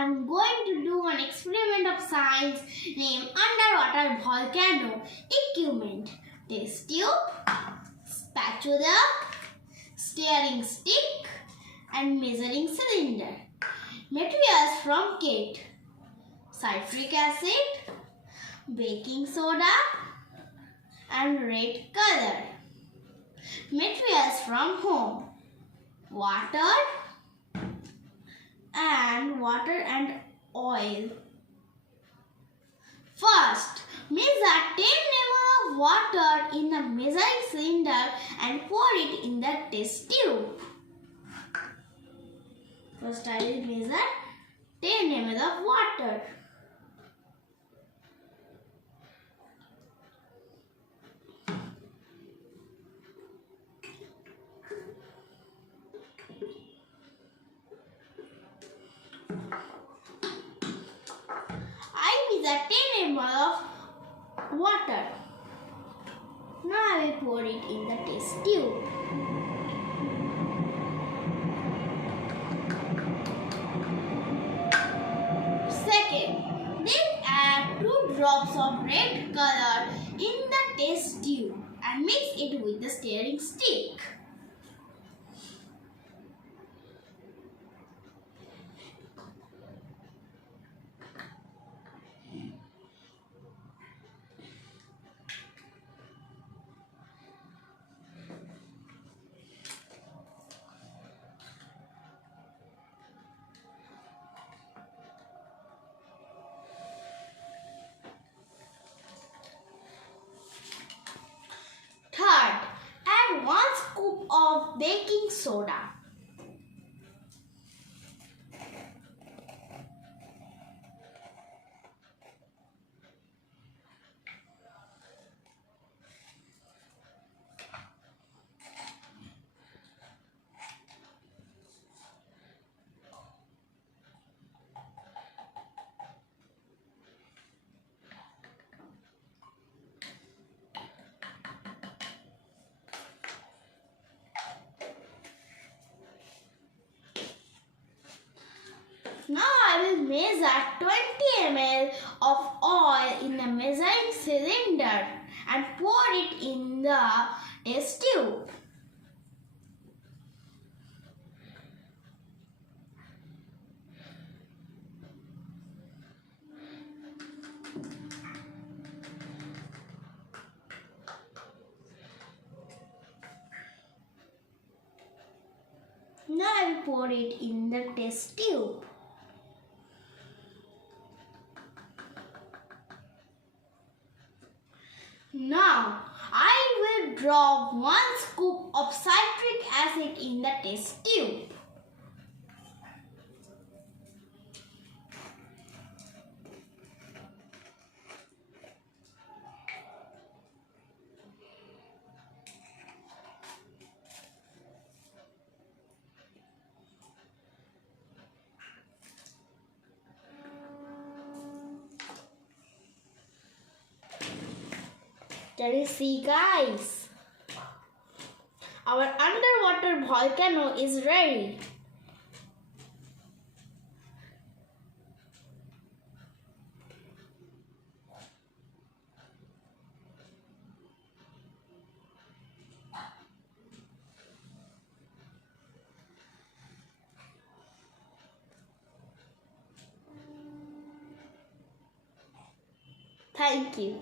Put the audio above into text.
I'm going to do an experiment of science named underwater volcano. Equipment: test tube, spatula, steering stick and measuring cylinder. Materials from kit: citric acid, baking soda and red color. Materials from home: water and oil. First, measure 10 ml of water in the measuring cylinder and pour it in the test tube. First, I will measure 10 ml of water. I measure 10 ml of water. Now I will pour it in the test tube. Second, then add 2 drops of red color in the test tube and mix it with the steering stick. Third, add 1 scoop of baking soda. Now I will measure 20 ml of oil in the measuring cylinder and pour it in the test tube. Now I will pour it in the test tube. Now, I will drop 1 scoop of citric acid in the test tube. Can you see, guys? Our underwater volcano is ready. Thank you.